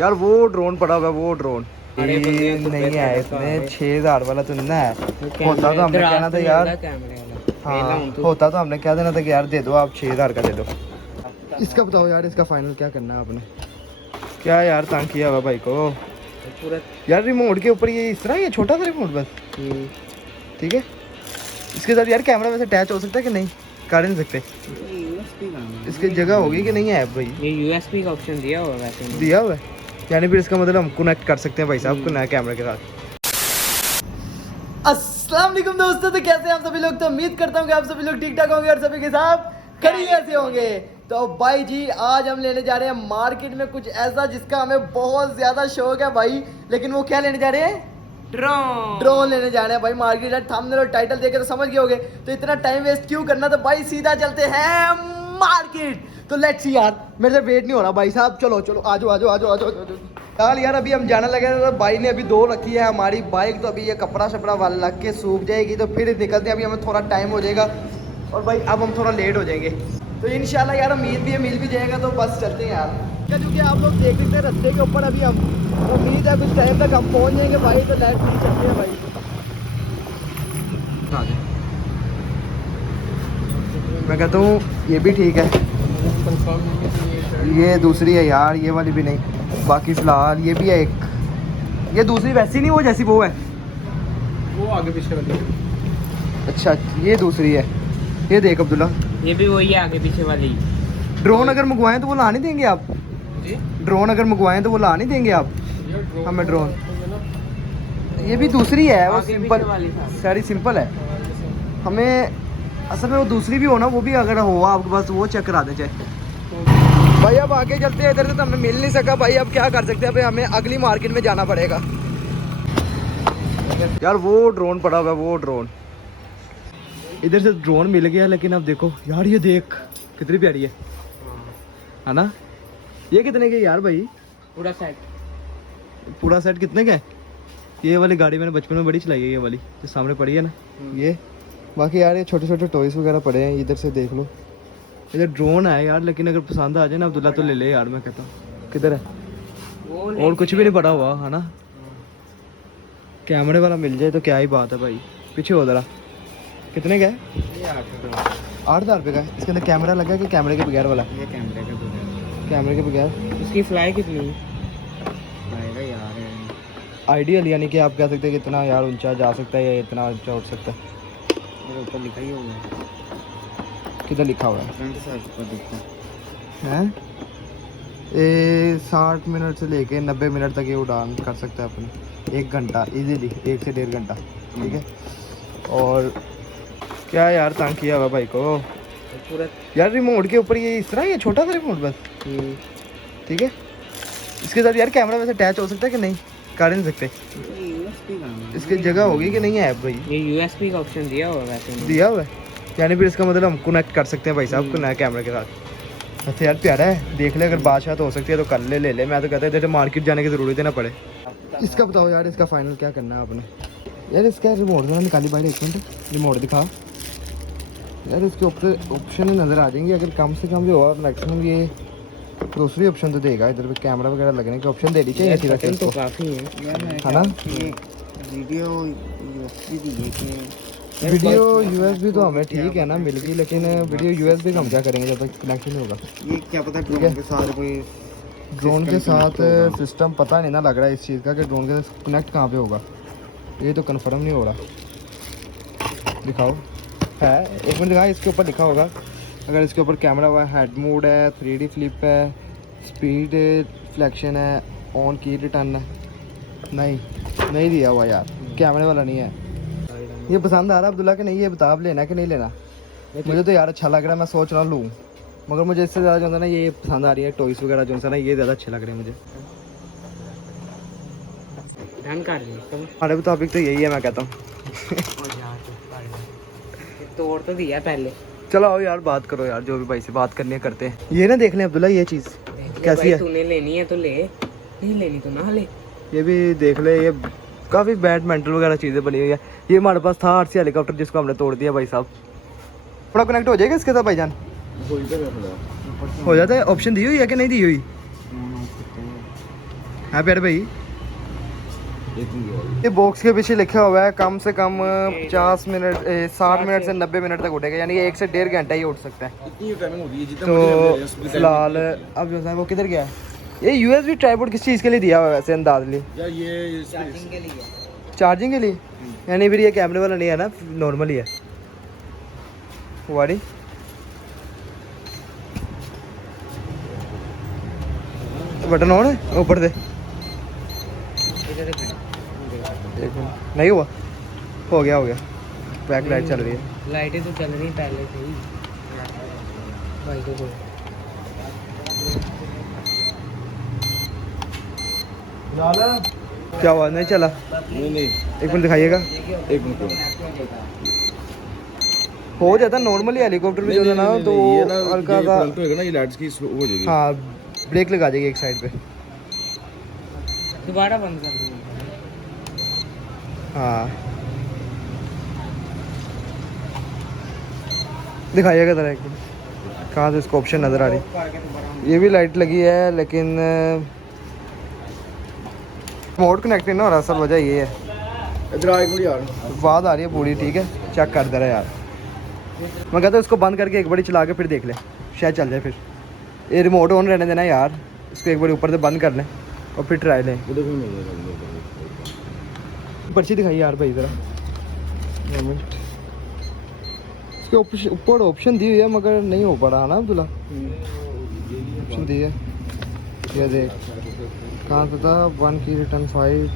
यार वो ड्रोन पड़ा हुआ है, वो ड्रोन नहीं है इसमें 6000 वाला तो नहीं है। होता तो हमने कहना था यार, हाँ होता तो हमने कह देना था कि यार दे दो आप 6000 का दे दो। इसका बताओ यार, इसका फाइनल क्या करना है आपने? क्या यार तंग किया हुआ भाई को यार। रिमोट के ऊपर ये इस तरह, ये छोटा सा रिमोट बस, ठीक है। इसके साथ यार कैमरा वैसे अटैच हो सकता है कि नहीं? कर नहीं सकते। इसकी जगह होगी कि नहीं है भाई? ये यूएसबी का ऑप्शन दिया हुआ है वैसे। दिया हुआ है, यानी फिर इसका मतलब हम कनेक्ट कर सकते हैं भाई साहब को नया कैमरे के साथ। अस्सलाम वालेकुम दोस्तों, तो कैसे हैं आप सभी लोग? तो उम्मीद करता हूँ कि आप सभी लोग ठीक ठाक होंगे और सभी के साथ खैरियत से होंगे। तो भाई जी आज हम लेने जा रहे हैं मार्केट में कुछ ऐसा जिसका हमें बहुत ज्यादा शौक है भाई। लेकिन वो क्या लेने जा रहे हैं? ड्रोन लेने जा रहे हैं भाई मार्केट। थंबनेल और टाइटल देखे तो समझ गए होंगे, तो इतना टाइम वेस्ट क्यों करना। तो भाई सीधा चलते हैं मार्केट। तो लेट्स सी यार, मेरे से वेट नहीं हो रहा भाई साहब। चलो चलो आजो आजो आजो आजो आजो यार अभी हम जाने लगे। तो भाई ने अभी 2 रखी है हमारी बाइक, तो अभी ये कपड़ा शपड़ा वाला लग के सूख जाएगी तो फिर निकलते हैं। अभी हमें थोड़ा टाइम हो जाएगा और भाई अब हम थोड़ा लेट हो जाएंगे। तो इंशाल्लाह यार उम्मीद भी है मिल भी जाएगा। तो बस चलते हैं यार, क्योंकि आप लोग देख सकते हैं रास्ते के ऊपर अभी हम, उम्मीद है कुछ टाइम तक हम पहुंच जाएंगे भाई। तो लेट्स सी चलते हैं भाई। मैं कहता हूँ ये भी ठीक है, ये दूसरी है यार, ये वाली भी नहीं। बाकी फिलहाल ये भी है एक, ये दूसरी वैसी नहीं वो जैसी वो है, वो आगे पीछे वाली। अच्छा ये दूसरी है। ये देख अब्दुल्ला, ये भी वही है आगे पीछे वाली। ड्रोन अगर मंगवाएं तो वो ला नहीं देंगे आप? जी ड्रोन अगर मंगवाएं तो वो ला नहीं देंगे आप हमें ड्रोन? ये भी दूसरी है, वो सिंपल सारी सिंपल है। हमें असल में वो दूसरी भी हो ना, वो भी अगर हो आपके पास वो चेक करा दे चाहे। भाई अब आगे चलते हैं, इधर से तो हमें मिल नहीं सका भाई। अब क्या कर सकते हैं भाई, हमें अगली मार्केट में जाना पड़ेगा। यार वो ड्रोन पड़ा हुआ है, वो ड्रोन। इधर से ड्रोन मिल गया, लेकिन अब देखो यार, ये देख कितनी प्यारी है ना? ये कितने के यार भाई? पूरा सेट कितने का है? ये वाली गाड़ी मैंने बचपन में बड़ी चलाई है, ये वाली जो सामने पड़ी है ना ये। बाकी यार ये छोटे छोटे टॉयज वगैरह पड़े हैं, इधर से देख लो। इधर ड्रोन है यार, लेकिन अगर पसंद आ जाए ना अब्दुल्ला तो ले ले यार। मैं कहता हूँ किधर है? और कुछ भी नहीं पड़ा हुआ है ना? कैमरे वाला मिल जाए तो क्या ही बात है भाई। पीछे हो जरा, कितने का है? 8,000 रुपये का है। इसके अंदर कैमरा लगा है कि कैमरे के बगैर वाला? ये कैमरे के बगैर। कैमरे के बगैर। इसकी फ्लाई कितनी है? यार आइडियल, यानी कि आप कह सकते हैं कि इतना यार ऊंचा जा सकता है या इतना ऊंचा उठ सकता है। मेरे ऊपर लिखा ही होगा। किधर लिखा हुआ है? फ्रंट साइड पर दिखता हैं? ये 60 मिनट से लेके 90 मिनट तक ये उड़ान कर सकता है अपनी, 1 घंटा इजीली, 1 से 1.5 घंटा, ठीक है। और क्या यार तंग किया हुआ भाई को पूरा यार। रिमोट के ऊपर ये इस तरह, ये छोटा सा रिमोट बस, ठीक है। इसके साथ यार कैमरा वैसे अटैच हो सकता है कि नहीं? कर नहीं सकते। इसकी जगह होगी कि नहीं है भाई? ये यूएसबी का ऑप्शन दिया हुआ है वैसे। दिया हुआ है, यानी फिर इसका मतलब हम कनेक्ट कर सकते हैं भाई साहब को नया कैमरे के साथ। अच्छा यार प्यारा है, देख ले अगर बादशाह तो हो सकती है तो कर ले ले। मैं तो कहता है मार्केट जाने की जरूरत ही ना पड़े। इसका बताओ यार, इसका फाइनल क्या करना है आपने? यार इसका रिमोट से निकाली भाई, 1 मिनट रिमोट दिखा यार। इसके ऊपर ऑप्शन नज़र आ जाएंगे, अगर कम से कम भी होगा मैक्सिमम ये दूसरी ऑप्शन तो देगा। इधर पे कैमरा वगैरह लगने की ऑप्शन दे दी चाहिए सीधा तो काफ़ी है ना? वीडियो यूएसबी तो हमें ठीक है ना मिल गई, लेकिन वीडियो यूएसबी का हम क्या करेंगे जब तक कनेक्शन नहीं होगा? ये क्या पता ड्रोन के साथ कोई ड्रोन के साथ सिस्टम पता नहीं ना लग रहा है इस चीज़ का कि ड्रोन के साथ कनेक्ट कहाँ पे होगा, ये तो कंफर्म नहीं हो रहा। दिखाओ है, 1 मिनट दिखा, इसके ऊपर लिखा होगा। अगर इसके ऊपर कैमरा हुआ है, हेड मोड है, 3D फ्लिप है, स्पीड फ्लैक्शन है, ऑन की रिटर्न है। नहीं दिया हुआ यार, कैमरे वाला नहीं है। ये पसंद आ रहा है अब्दुल्ला कि नहीं? ये बता आप लेना कि नहीं लेना? मुझे तो यार अच्छा लग रहा है, मैं सोच रहा लूँ, मगर मुझे इससे ज़्यादा जो है ना ये पसंद आ रही है टॉयस वगैरह जो है ना, ये ज़्यादा अच्छे लग रहे हैं मुझे। हमारे मुताबिक तो यही है, मैं कहता हूँ। तोड़ तो दिया पहले। चलो आओ यार बात करो यार, जो भी भाई से बात करनी है करते हैं। ये ना देख लें अब्दुल्ला, ये चीज़ कैसी है? तूने लेनी है तो ले, नहीं लेनी तो ना ले। ये भी देख ले, ये काफ़ी बैड मेंटल वगैरह चीज़ें बनी हुई है। ये हमारे पास था आरसी हेलीकॉप्टर, जिसको हमने तोड़ दिया भाई साहब। थोड़ा कनेक्ट हो जाएगा इसके साथ भाईजान? हो जाता है, ऑप्शन दी हुई है कि नहीं दी हुई? हाँ प्यारे भाई, एक मिनट ये बॉक्स के पीछे लिखा हुआ है कम से कम 50 मिनट 60 मिनट से 90 मिनट तक उठेगा, यानी कि 1 से 1.5 घंटा ही उठ सकता है। इतनी टाइमिंग होती है जितना तो फिलहाल अब जो है वो किधर गया है? ये यूएसबी ट्राइपॉड किस चीज़ के लिए दिया हुआ है वैसे अंदाज ली? यार ये चार्जिंग के लिए, यानी फिर ये कैमरे वाला नहीं है ना, नॉर्मल ही है। वाड़ी बटन ऑन है ऊपर से, एक मिनट, नहीं हुआ, हो गया बैक लाइट चल रही है। लाइटें तो चल रही पहले से ही भाई को। क्या हुआ, नहीं चला? नहीं एक मिनट दिखाइएगा। एक मिनट हो जाता नॉर्मली, हेलीकॉप्टर भी जो है ना तो ये ना हल्का सा, होगा ना, ये लाइट्स की हो जाएगी। हाँ ब्रेक लगा जाएगी एक साइड पे। दोबारा बंद कर दूँगा। हाँ दिखाइएगा ज़रा एक मिनट, कहाँ से इसको ऑप्शन नज़र आ रही? ये भी लाइट लगी है लेकिन मोड कनेक्ट नहीं ना हो रहा, असल वजह ये है। इधर आ एक मिनट यार, आवाज़ आ रही है पूरी, ठीक है चेक कर दे रहा है यार। मैं कहता हूँ इसको बंद करके एक बारी चला के फिर देख ले, शायद चल जाए। फिर ये रिमोट ऑन रहने देना यार, इसको एक बार ऊपर से बंद कर लें और फिर ट्राई लें। पर्ची दिखाइए यार भाई ज़रा, इसके ऊपर ऑप्शन दी हुई है मगर नहीं हो पा रहा ना अब्दुल्ला, ऑप्शन दी है ये देख, कहाँ से था? 1 की रिटर्न फाइट,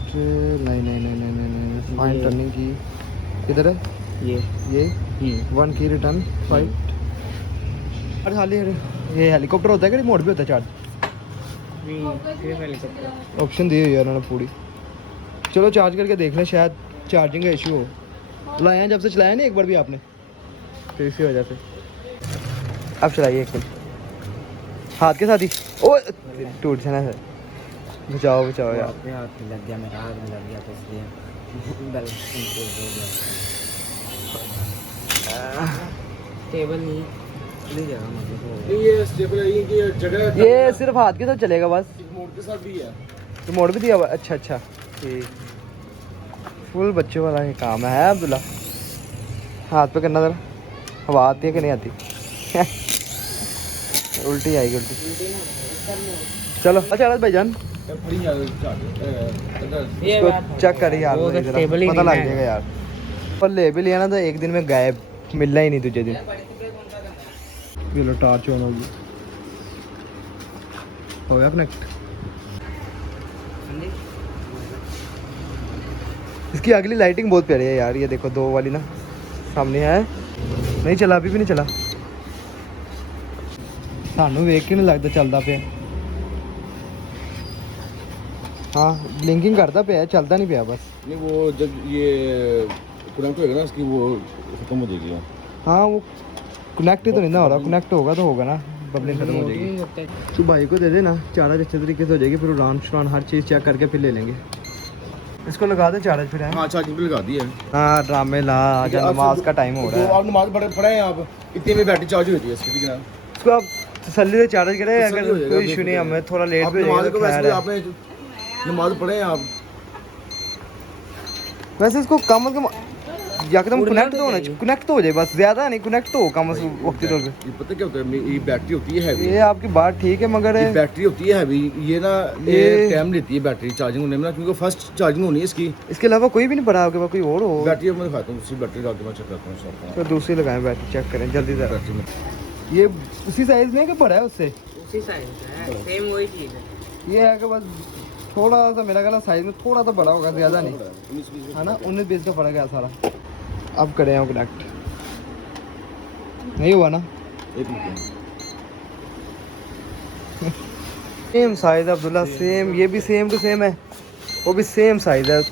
नहीं फाइन टर्निंग की किधर है? ये 1 की रिटर्न फाइट। अरे खाली ये हेलीकॉप्टर होता है कि रिमोट भी होता है चार्ज? ऑप्शन दी हुई है उन्होंने पूरी। चलो चार्ज करके देख लें, शायद चार्जिंग का इशू हो। लाया जब से चलाया नहीं एक बार भी आपने, तो इसी वजह से। अब चलाइए एक मिनट, हाथ के साथ ही, ओ टूट जाना है। बचाओ यार, अपने हाथ में लग गया, मेरा हाथ में लग गया तो इसलिए टेबल नहीं जगह मतलब ये स्टेबल है, ये जगह ये सिर्फ हाथ के साथ चलेगा बस, मोड के साथ भी है। तो मोड भी दिया हुआ? अच्छा ठीक, फुल बच्चों वाला ये काम है अब्दुल्ला। हाथ पे करना ज़रा, हवा आती है कि नहीं आती? उल्टी आएगी उल्टी। चलो अच्छा अरद भाईजान, इसको चेक करिए यार, पता लग जाएगा यार। पर ले भी लिया ना तो एक दिन में गायब, मिलना ही नहीं दूसरे दिन। ये लो टार्च ऑन होगी, हो गया कनेक्ट। इसकी अगली लाइटिंग बहुत प्यारी है यार, ये देखो 2 वाली ना सामने है, नहीं चला, अभी भी नहीं चला। सानू वेख के नहीं लगता चलता पे, हाँ ब्लिंकिंग करता पे, चलता नहीं पे बस। नहीं वो जब ये कनेक्ट होएगा ना इसकी, वो खत्म हो जाएगी। हाँ वो कनेक्ट ही तो नहीं ना हो रहा, कनेक्ट होगा तो होगा ना, बबलिंग खत्म हो जाएगी। तो भाई को दे देना, चार्ज अच्छे तरीके से हो जाएगी, फिर उड़ान हर चीज़ चेक करके फिर ले लेंगे। इसको लगा दे चार्ज फिर है। हाँ चार्जिंग पे लगा दी है। हाँ ड्रामे ला, आजा नमाज का टाइम हो रहा है। आप नमाज पढ़े हैं आप, इतनी में बैटरी चार्ज होती है इसकी, ठीक है ना? इसको आप तसल्ली से चार्ज करें, अगर कोई इशू नहीं, हमें थोड़ा लेट आप हो नमाज जाएगा को तो वैसे खैर भी है। आपने नमाज पढ़े हैं आप? वैसे इसको कम से कम एकदम कनेक्ट तो होना चाहिए, कनेक्ट तो हो जाए बस, ज़्यादा नहीं, कनेक्ट तो हो कम से वक्ती तौर पे। ये पता क्या होता है, ये बैटरी होती है हैवी। ये आपकी बात ठीक है मगर ये बैटरी होती है हैवी, ये ना ये टाइम लेती है बैटरी चार्जिंग होने में ना, क्योंकि फर्स्ट चार्जिंग होनी है इसकी। इसके अलावा कोई भी नहीं पड़ा आपके पास, कोई और हो? बैटरी मैं दिखाता हूँ, दूसरी बैटरी डाल के मैं चेक करता हूँ। तो दूसरी लगाएं बैटरी, चेक करें जल्दी से। बैटरी में ये उसी साइज में कि बड़ा है उससे? उसी साइज है, सेम वही चीज़ है। ये है कि बस थोड़ा सा मेरा ख्याल साइज में थोड़ा सा बड़ा होगा, ज़्यादा नहीं है ना, 19-20 का फर्क है सारा। अब करें हम कनेक्ट, नहीं हुआ ना? एक मिनट, सेम साइज है अब्दुल्ला, सेम, ये भी सेम टू सेम है, वो भी सेम साइज है,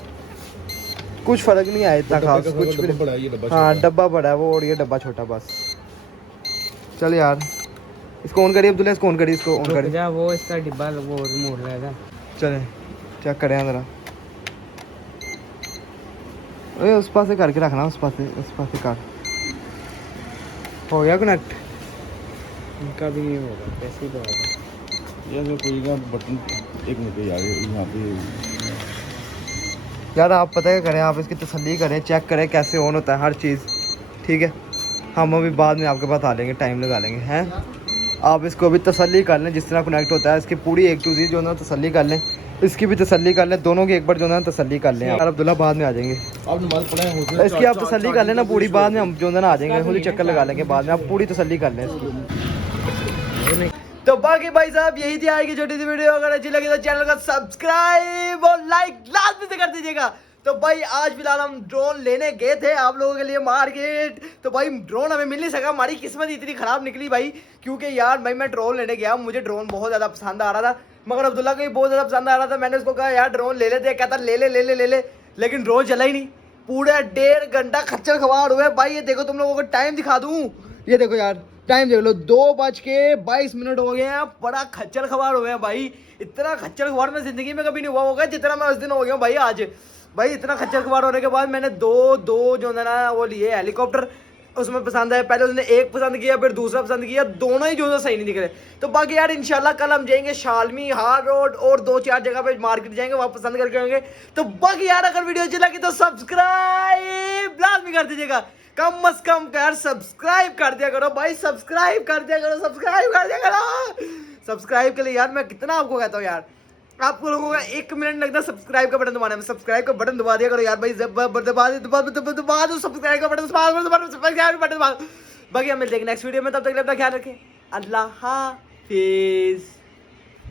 कुछ फर्क नहीं आया इतना खास, कुछ भी बड़ा है ये डब्बा। हाँ डब्बा बड़ा है वो, और ये डब्बा छोटा बस। चल यार इसको ऑन करिए अब्दुल्ला, इसको ऑन करिए, इसको ऑन करिए। जा वो इसका डिब्बा वो रिमोट रहेगा। चले चेक करें ज़रा, अरे उस पास से करके रखना, उस पास से कर। हो गया कनेक्ट? इनका भी नहीं होगा, कैसे ही तो होगा। ये जो कोई का बटन एक मिनट यार यहाँ पे यार आप पता क्या करें, आप इसकी तसल्ली करें, चेक करें कैसे ऑन होता है हर चीज़, ठीक है। हम अभी बाद में आपके पास आ लेंगे, टाइम लगा लेंगे हैं। आप इसको अभी तसल्ली कर लें, जिस तरह कनेक्ट होता है इसकी पूरी एक टू जो ना तसल्ली कर लें, इसकी भी तसल्ली कर लें, दोनों की एक बार जो ना तसल्ली कर लें। यार अब्दुल्ला बाद में आ जाएंगे, आप नमाज पढ़े इसकी आप तसल्ली कर लें ना पूरी, बाद में हम जो ना आ जाएंगे, खुद ही चक्कर लगा लेंगे बाद में, आप पूरी तसल्ली कर लें इसकी। तो बाकी भाई साहब यही थी आज की छोटी सी वीडियो, अगर अच्छी लगी तो चैनल को सब्सक्राइब और लाइक लाजमी से कर दीजिएगा। तो भाई आज फिलहाल हम ड्रोन लेने गए थे आप लोगों के लिए मार्केट, तो भाई ड्रोन हमें मिल नहीं सका, हमारी किस्मत इतनी ख़राब निकली भाई, क्योंकि यार भाई मैं ड्रोन लेने गया, मुझे ड्रोन बहुत ज़्यादा पसंद आ रहा था, मगर अब्दुल्ला को भी बहुत ज़्यादा पसंद आ रहा था। मैंने उसको कहा यार ड्रोन ले लेते, कहता ले ले ले ले ले ले, लेकिन ड्रोन चला ही नहीं। पूरा 1.5 घंटा खच्चर खवार हुए भाई। ये देखो तुम लोगों को टाइम दिखा दूँ, ये देखो यार टाइम देख लो, 2:22 हो गए हैं, बड़ा खच्चर खवार हुए हैं भाई। इतना खच्चर खवार मैं ज़िंदगी में कभी नहीं हुआ होगा जितना मैं उस दिन हो गया हूँ भाई आज। भाई इतना खच्चर खवार होने के बाद मैंने दो जो है ना वो लिए हेलीकॉप्टर, उसमें पसंद आया। पहले उसने एक पसंद किया, फिर दूसरा पसंद किया, दोनों ही जो है सही नहीं दिख रहे। तो बाकी यार इंशाल्लाह कल हम जाएंगे शालमी, हार रोड और 2-4 जगह पे मार्केट जाएंगे, वहाँ पसंद करके होंगे। तो बाकी यार अगर वीडियो अच्छी लगी तो सब्सक्राइब लाजमी कर दीजिएगा, कम अज कम यार सब्सक्राइब कर दिया करो भाई, सब्सक्राइब कर दिया करो, सब्सक्राइब कर दिया करो। सब्सक्राइब के लिए यार मैं कितना आपको कहता हूँ यार, आपको लोगों का 1 मिनट लगता है सब्सक्राइब का बटन दबाने में, सब्सक्राइब का बटन दबा दिया करो यार भाई, दबा दो सब्सक्राइब का बटन, सब्सक्राइब का बटन। बाकी हम मिलते हैं नेक्स्ट वीडियो में, तब तक अपना ख्याल रखें, अल्लाह हाफिज।